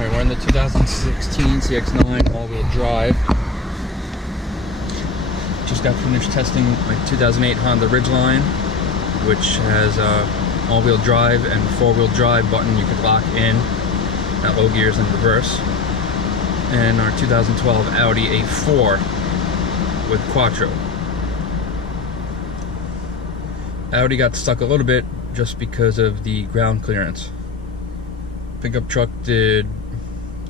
Alright, we're in the 2016 CX-9 all-wheel drive. Just got finished testing my 2008 Honda Ridgeline, which has all-wheel drive and four-wheel drive button you can lock in at low gears and reverse. And our 2012 Audi A4 with Quattro. Audi got stuck a little bit just because of the ground clearance. Pickup truck did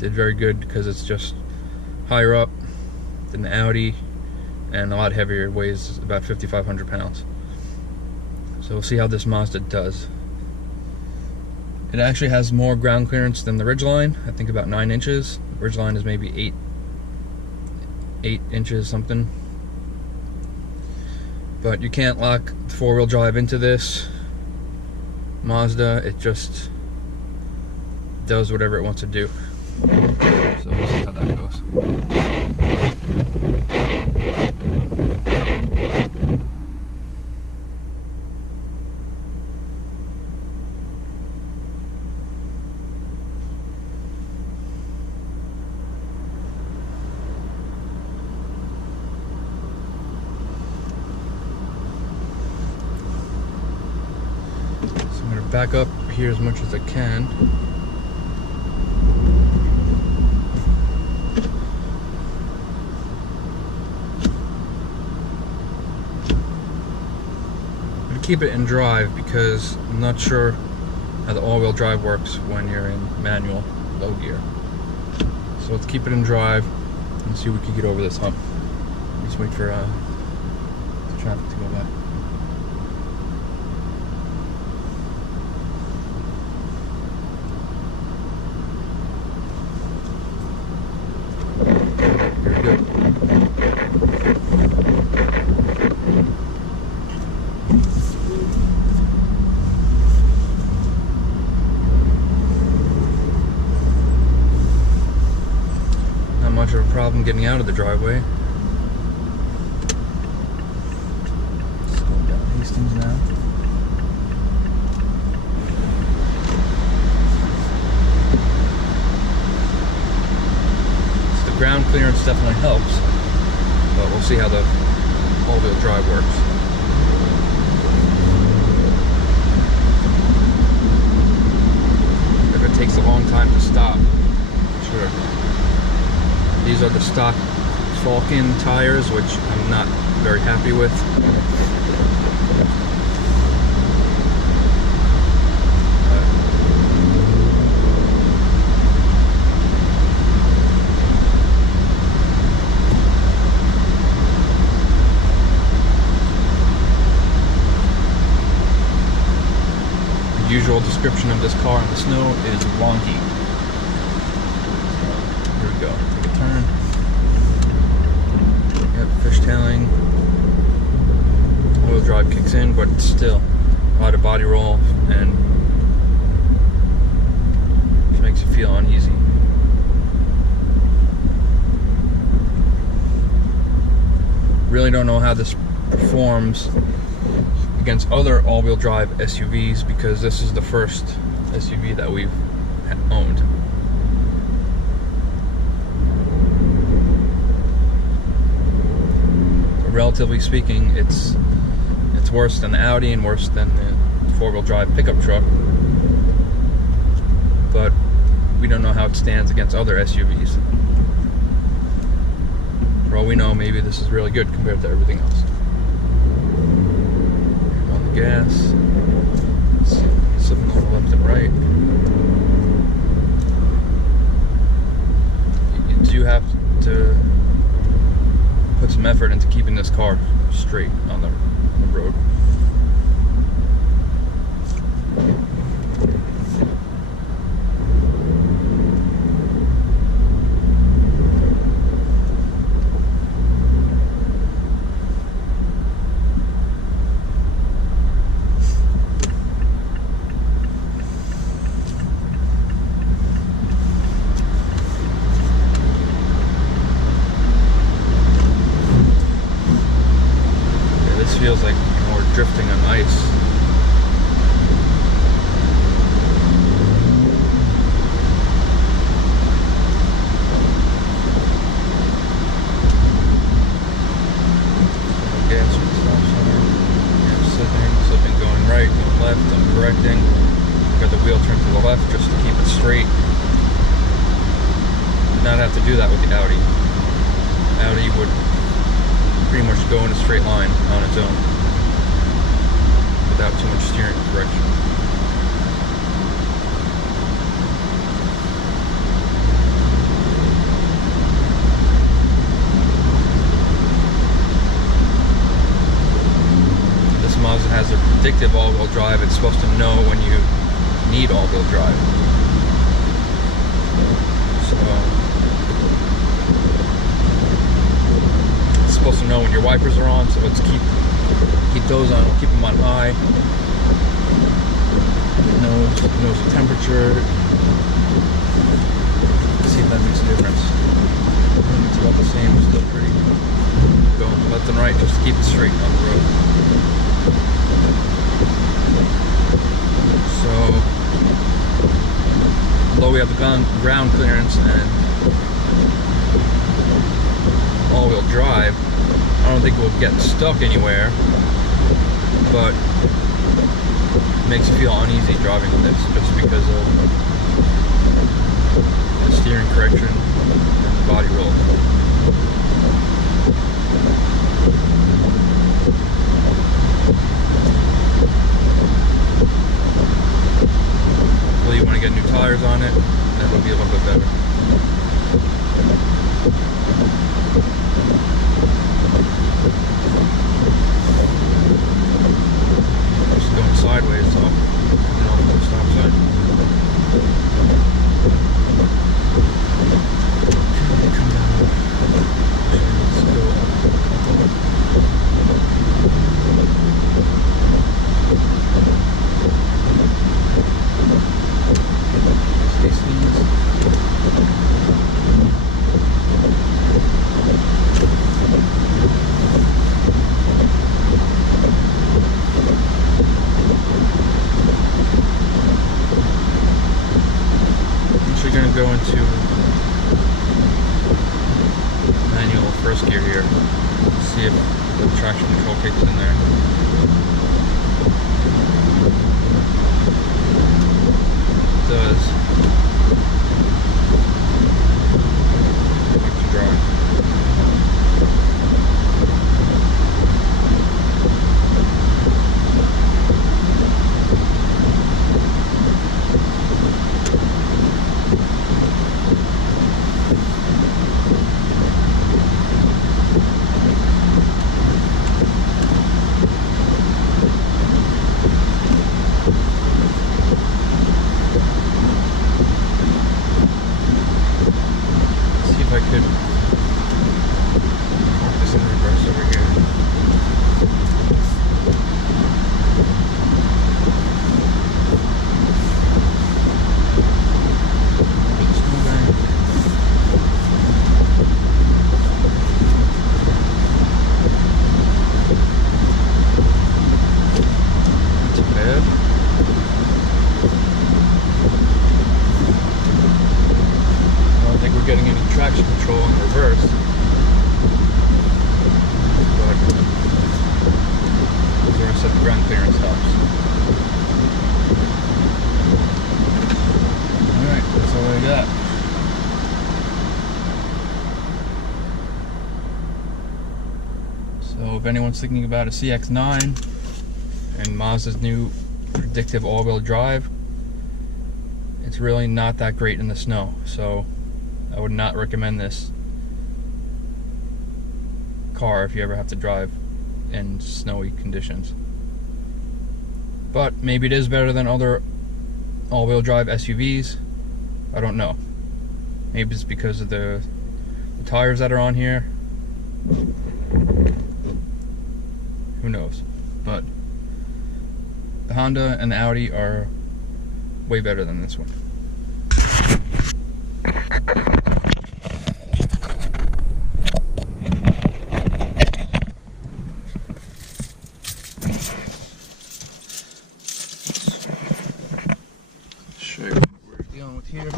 very good because it's just higher up than the Audi and a lot heavier. It weighs about 5,500 pounds. So we'll see how this Mazda does. It actually has more ground clearance than the Ridgeline. I think about 9 inches. The Ridgeline is maybe 8 inches something. But you can't lock the four-wheel drive into this Mazda. It just does whatever it wants to do. So we'll see how that goes. So I'm going to back up here as much as I can. Keep it in drive because I'm not sure how the all-wheel drive works when you're in manual low gear. So let's keep it in drive and see if we can get over this hump. Just wait for the traffic to go by. Very good. Much of a problem getting out of the driveway. Just going down Hastings now. So the ground clearance definitely helps, but we'll see how the all-wheel drive works. If it takes a long time to stop, sure. These are the stock Falcon tires, which I'm not very happy with. The usual description of this car in the snow is wonky. Here we go. Turn. Yep, fishtailing. All-wheel drive kicks in, but it's still a lot of body roll and it makes you feel uneasy. Really don't know how this performs against other all-wheel drive SUVs because this is the first SUV that we've owned. Relatively speaking, it's worse than the Audi and worse than the four-wheel drive pickup truck, but we don't know how it stands against other SUVs. For all we know, maybe this is really good compared to everything else. On the gas, slipping a little left and right. You do have to put some effort into keeping this car straight on the road. feels like more straight. Not have to do that with the Audi. Audi would pretty much go in a straight line on its own without too much steering correction. This Mazda has a predictive all-wheel drive. It's supposed to know when you need all-wheel drive. So it's supposed to know when your wipers are on, so let's keep those on. We'll keep them on high. It knows the temperature. Let's see if that makes a difference. It's about the same, it's still pretty. Going left and right just to keep it straight on the road. So, although we have the ground clearance and all-wheel drive, I don't think we'll get stuck anywhere, but it makes you feel uneasy driving with this just because of the steering correction and the body roll. Hopefully when I get new tires on it, then it'll be a little bit better. Just going sideways, so no stop sign. Come down. Let's go. Going to go into manual first gear here. See if the traction control kicks in there. It does. Back to drive. I could park this in reverse over here. Not too bad. I don't think we're getting any traction control in reverse, but those are set the ground clearance stops. Alright, that's all I got. So if anyone's thinking about a CX-9 and Mazda's new predictive all-wheel drive, it's really not that great in the snow, so I would not recommend this car if you ever have to drive in snowy conditions. But maybe it is better than other all-wheel drive SUVs. I don't know. Maybe it's because of the tires that are on here. Who knows? But the Honda and the Audi are way better than this one. Show you what we're dealing with here.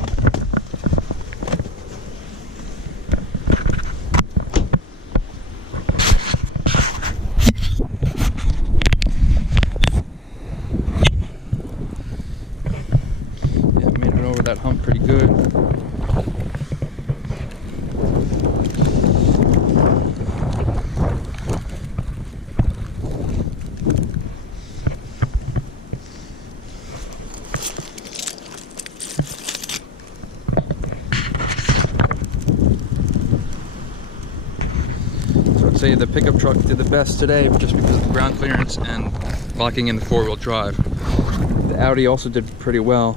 Yeah, hump pretty good. So I'd say the pickup truck did the best today just because of the ground clearance and locking in the four-wheel drive. The Audi also did pretty well.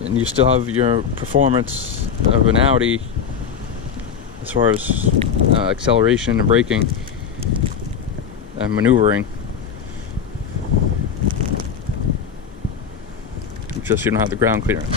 And you still have your performance of an Audi as far as acceleration and braking and maneuvering. It's just you don't have the ground clearance.